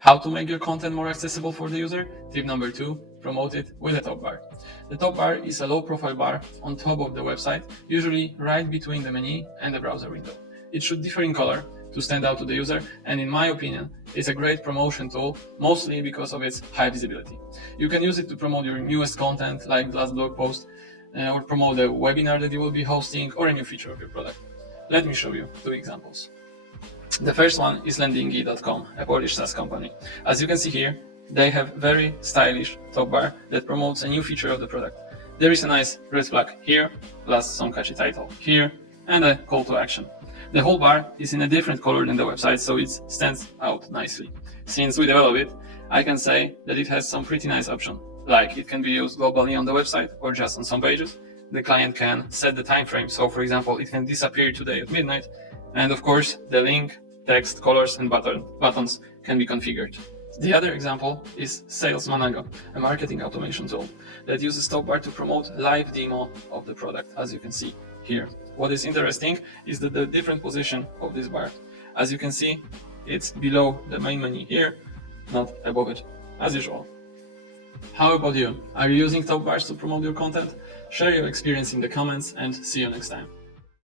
How to make your content more accessible for the user? Tip number 2, promote it with a top bar. The top bar is a low profile bar on top of the website, usually right between the menu and the browser window. It should differ in color to stand out to the user, and in my opinion, it's a great promotion tool, mostly because of its high visibility. You can use it to promote your newest content, like the last blog post, or promote a webinar that you will be hosting, or a new feature of your product. Let me show you 2 examples. The first one is Landingi.com, a Polish SaaS company. As you can see here, they have very stylish top bar that promotes a new feature of the product. There is a nice red flag here, plus some catchy title here, and a call to action. The whole bar is in a different color than the website, so it stands out nicely. Since we developed it, I can say that it has some pretty nice options, like it can be used globally on the website or just on some pages. The client can set the time frame, so for example, it can disappear today at midnight, and of course, the link, text, colors, and buttons can be configured. The other example is Sales Manago, a marketing automation tool that uses top bar to promote live demo of the product, as you can see here. What is interesting is that the different position of this bar. As you can see, it's below the main menu here, not above it, as usual. How about you? Are you using top bars to promote your content? Share your experience in the comments and see you next time.